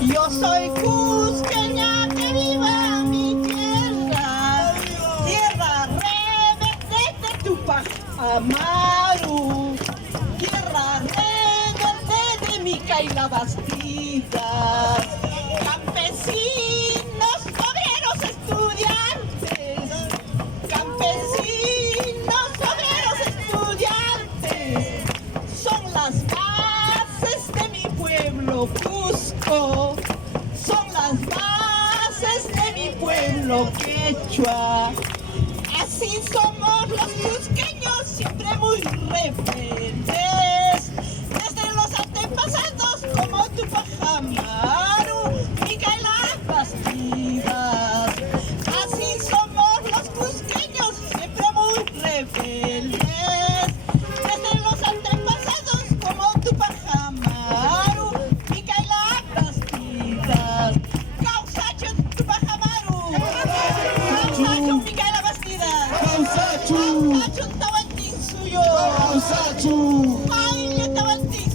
Yo soy cusqueña, que viva mi tierra, tierra rebelde de Tupac Amaru, tierra rebelde de Micaela Bastidas, campesinos, obreros, estudiantes, campesinos, obreros, estudiantes, son las bases de mi pueblo Cusco, son las bases de mi pueblo quechua. Así somos los cusqueños, siempre muy rebeldes, desde los antepasados como Tupac Amaru, Micaela Bastidas. Así somos los cusqueños, siempre muy rebeldes, desde los antepasados como Tupac Amaru, Micaela Bastidas. Causacho Tupac Amaru, Causacho Micaela Bastidas, Causacho Tawantin suyo, Causacho Tawantin